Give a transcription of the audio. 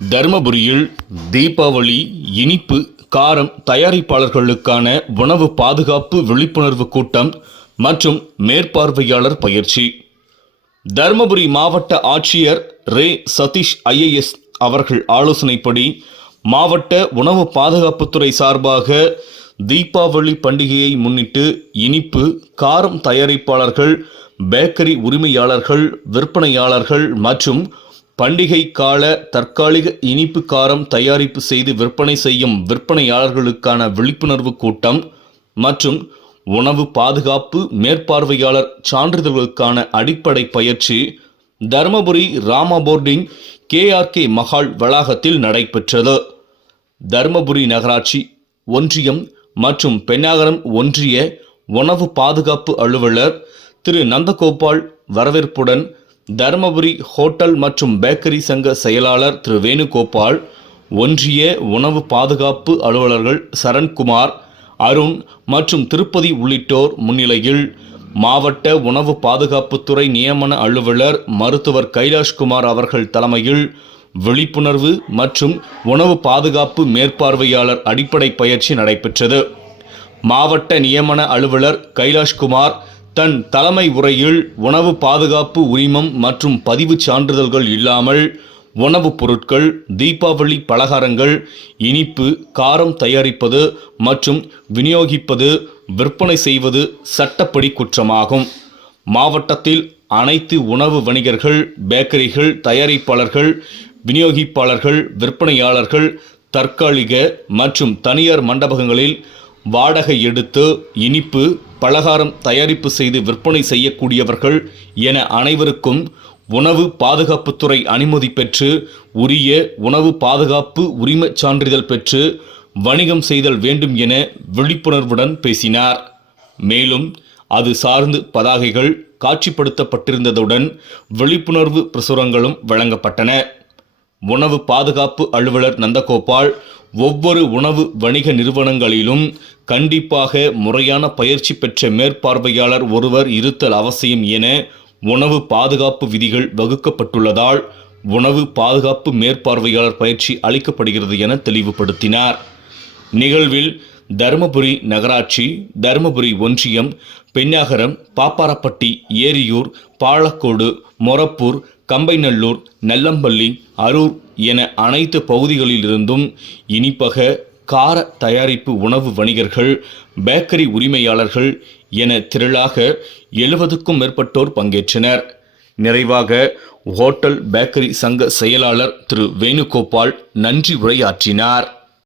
தருமபுரியில் தீபாவளி இனிப்பு காரம் தயாரிப்பாளர்களுக்கான உணவு பாதுகாப்பு விழிப்புணர்வு கூட்டம் மற்றும் மேற்பார்வையாளர் பயிற்சி. தருமபுரி மாவட்ட ஆட்சியர் ரே. சதீஷ் ஐஏஎஸ் அவர்கள் ஆலோசனைப்படி மாவட்ட உணவு பாதுகாப்புத்துறை சார்பாக தீபாவளி பண்டிகையை முன்னிட்டு இனிப்பு காரம் தயாரிப்பாளர்கள் பேக்கரி உரிமையாளர்கள் விற்பனையாளர்கள் மற்றும் பண்டிகை கால தற்காலிக இனிப்பு காரம் தயாரிப்பு செய்து விற்பனை செய்யும் விற்பனையாளர்களுக்கான விழிப்புணர்வு கூட்டம் மற்றும் உணவு பாதுகாப்பு மேற்பார்வையாளர் சான்றிதழ்களுக்கான அடிப்படை பயிற்சி தருமபுரி ராமா போர்டிங் கேஆர்கே மஹால் வளாகத்தில் நடைபெற்றது. தருமபுரி நகராட்சி ஒன்றியம் மற்றும் பெண்ணாகரம் ஒன்றிய உணவு பாதுகாப்பு அலுவலர் திரு. நந்தகோபால் வரவேற்புடன் தருமபுரி ஹோட்டல் மற்றும் பேக்கரி சங்க செயலாளர் திரு வேணுகோபால் ஒன்றிய உணவு பாதுகாப்பு அலுவலர்கள் சரண்குமார் அருண் மற்றும் திருப்பதி உள்ளிட்டோர் முன்னிலையில் மாவட்ட உணவு பாதுகாப்புத்துறை நியமன அலுவலர் மருத்துவர் கைலாஷ்குமார் அவர்கள் தலைமையில் விழிப்புணர்வு மற்றும் உணவு பாதுகாப்பு மேற்பார்வையாளர் அடிப்படை பயிற்சி நடைபெற்றது. மாவட்ட நியமன அலுவலர் கைலாஷ்குமார் தன் தலைமை உரையில் உணவு பாதுகாப்பு உரிமம் மற்றும் பதிவுச் சான்றிதழ்கள் இல்லாமல் உணவுப் பொருட்கள் தீபாவளி பலகாரங்கள் இனிப்பு காரம் தயாரிப்பது மற்றும் விநியோகிப்பது விற்பனை செய்வது சட்டப்படி குற்றமாகும். மாவட்டத்தில் அனைத்து உணவு வணிகர்கள் பேக்கரிகள் தயாரிப்பாளர்கள் விநியோகிப்பாளர்கள் விற்பனையாளர்கள் தற்காலிக மற்றும் தனியார் மண்டபங்களில் வாடகை எடுத்து இனிப்பு பலகாரம் தயாரிப்பு செய்து விற்பனை செய்யக்கூடியவர்கள் என அனைவருக்கும் உணவு பாதுகாப்புத்துறை அனுமதி பெற்று உரிய உணவு பாதுகாப்பு உரிமச் சான்றிதழ் பெற்று வணிகம் செய்தல் வேண்டும் என விழிப்புணர்வுடன் பேசினார். மேலும் அது சார்ந்து பதாகைகள் காட்சிப்படுத்தப்பட்டிருந்ததுடன் விழிப்புணர்வு பிரசுரங்களும் வழங்கப்பட்டன. உணவு பாதுகாப்பு அலுவலர் நந்தகோபால் ஒவ்வொரு உணவு வணிக நிறுவனங்களிலும் கண்டிப்பாக முறையான பயிற்சி பெற்ற மேற்பார்வையாளர் ஒருவர் இருத்தல் அவசியம் என உணவு பாதுகாப்பு விதிகள் வகுக்கப்பட்டுள்ளதால் உணவு பாதுகாப்பு மேற்பார்வையாளர் பயிற்சி அளிக்கப்படுகிறது என தெளிவுபடுத்தினார். நிகழ்வில் தருமபுரி நகராட்சி தருமபுரி ஒன்றியம் பெண்ணாகரம் பாப்பாரப்பட்டி ஏரியூர் பாலக்கோடு மொரப்பூர் கம்பைநல்லூர் நெல்லம்பள்ளி அரூர் என அனைத்து பகுதிகளிலிருந்தும் இனிப்பக கார தயாரிப்பு உணவு வணிகர்கள் பேக்கரி உரிமையாளர்கள் என திரளாக எழுபதுக்கும் மேற்பட்டோர் பங்கேற்றனர். நிறைவாக ஹோட்டல் பேக்கரி சங்க செயலாளர் திரு வேணுகோபால் நன்றி உரையாற்றினார்.